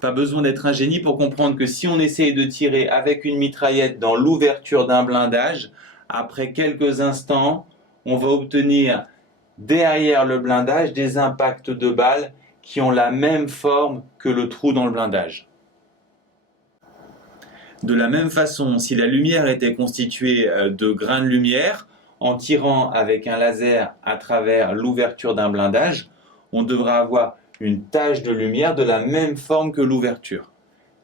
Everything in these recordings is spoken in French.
Pas besoin d'être un génie pour comprendre que si on essaye de tirer avec une mitraillette dans l'ouverture d'un blindage, après quelques instants, on va obtenir derrière le blindage des impacts de balles qui ont la même forme que le trou dans le blindage. De la même façon, si la lumière était constituée de grains de lumière, en tirant avec un laser à travers l'ouverture d'un blindage, on devrait avoir une tache de lumière de la même forme que l'ouverture.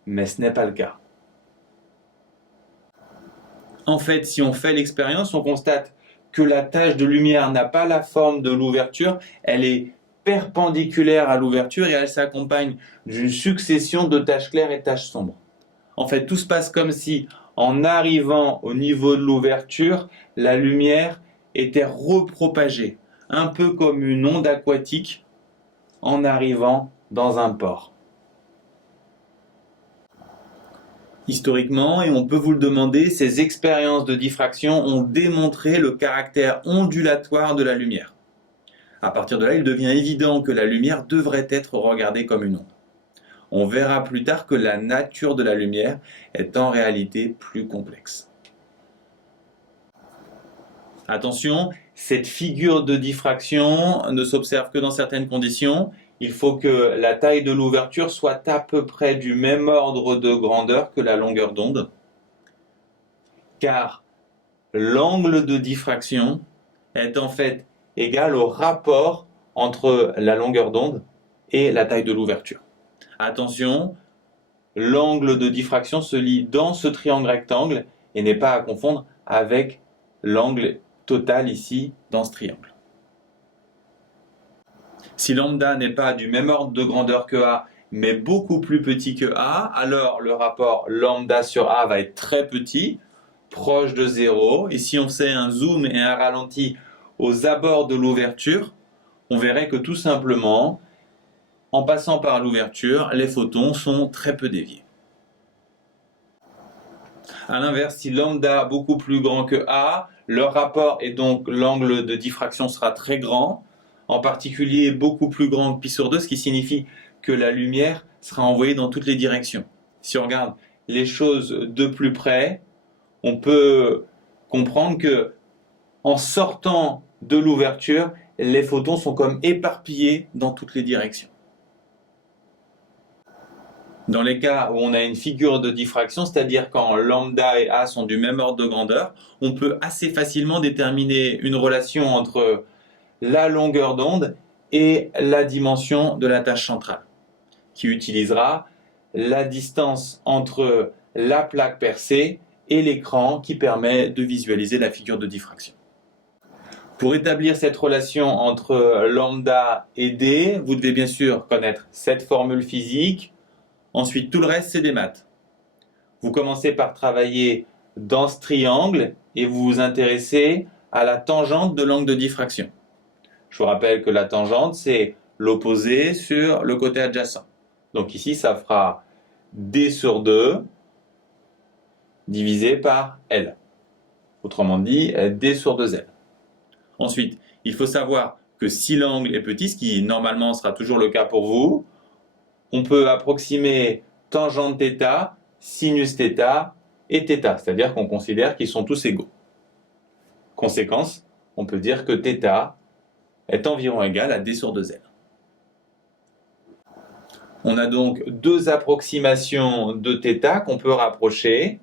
Mais ce n'est pas le cas. En fait, si on fait l'expérience, on constate que la tache de lumière n'a pas la forme de l'ouverture, elle est perpendiculaire à l'ouverture et elle s'accompagne d'une succession de taches claires et taches sombres. En fait, tout se passe comme si, en arrivant au niveau de l'ouverture, la lumière était repropagée, un peu comme une onde aquatique en arrivant dans un port. Historiquement, et on peut vous le demander, ces expériences de diffraction ont démontré le caractère ondulatoire de la lumière. À partir de là, il devient évident que la lumière devrait être regardée comme une onde. On verra plus tard que la nature de la lumière est en réalité plus complexe. Attention, cette figure de diffraction ne s'observe que dans certaines conditions. Il faut que la taille de l'ouverture soit à peu près du même ordre de grandeur que la longueur d'onde, car l'angle de diffraction est en fait égal au rapport entre la longueur d'onde et la taille de l'ouverture. Attention, l'angle de diffraction se lit dans ce triangle rectangle et n'est pas à confondre avec l'angle total ici dans ce triangle. Si lambda n'est pas du même ordre de grandeur que A, mais beaucoup plus petit que A, alors le rapport lambda sur A va être très petit, proche de 0. Et si on faisait un zoom et un ralenti aux abords de l'ouverture, on verrait que tout simplement, en passant par l'ouverture, les photons sont très peu déviés. A l'inverse, si lambda est beaucoup plus grand que A, le rapport et donc l'angle de diffraction sera très grand, en particulier beaucoup plus grand que pi sur 2, ce qui signifie que la lumière sera envoyée dans toutes les directions. Si on regarde les choses de plus près, on peut comprendre que en sortant de l'ouverture, les photons sont comme éparpillés dans toutes les directions. Dans les cas où on a une figure de diffraction, c'est-à-dire quand lambda et A sont du même ordre de grandeur, on peut assez facilement déterminer une relation entre la longueur d'onde et la dimension de la tâche centrale, qui utilisera la distance entre la plaque percée et l'écran qui permet de visualiser la figure de diffraction. Pour établir cette relation entre lambda et D, vous devez bien sûr connaître cette formule physique. Ensuite, tout le reste, c'est des maths. Vous commencez par travailler dans ce triangle et vous vous intéressez à la tangente de l'angle de diffraction. Je vous rappelle que la tangente, c'est l'opposé sur le côté adjacent. Donc ici, ça fera D sur 2 divisé par L. Autrement dit, D sur 2L. Ensuite, il faut savoir que si l'angle est petit, ce qui normalement sera toujours le cas pour vous, on peut approximer tangente θ, sinus θ et θ, c'est-à-dire qu'on considère qu'ils sont tous égaux. Conséquence, on peut dire que θ est environ égal à D sur 2L. On a donc deux approximations de θ qu'on peut rapprocher,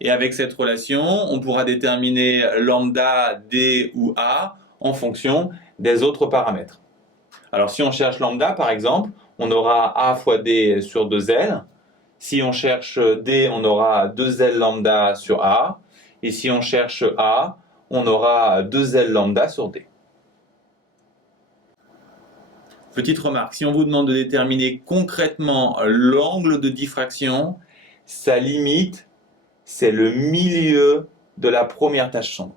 et avec cette relation, on pourra déterminer lambda, D ou A en fonction des autres paramètres. Alors si on cherche lambda par exemple, on aura A fois D sur 2L. Si on cherche D, on aura 2L lambda sur A. Et si on cherche A, on aura 2L lambda sur D. Petite remarque, si on vous demande de déterminer concrètement l'angle de diffraction, sa limite, c'est le milieu de la première tache sombre.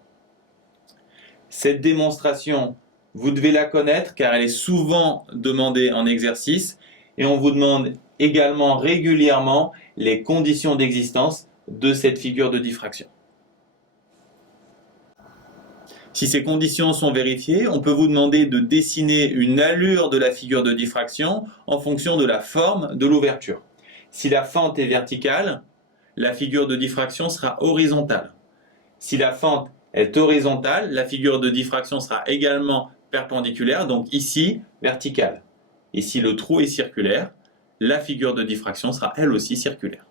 Cette démonstration, vous devez la connaître car elle est souvent demandée en exercice et on vous demande également régulièrement les conditions d'existence de cette figure de diffraction. Si ces conditions sont vérifiées, on peut vous demander de dessiner une allure de la figure de diffraction en fonction de la forme de l'ouverture. Si la fente est verticale, la figure de diffraction sera horizontale. Si la fente est horizontale, la figure de diffraction sera également perpendiculaire, donc ici, verticale. Et si le trou est circulaire, la figure de diffraction sera elle aussi circulaire.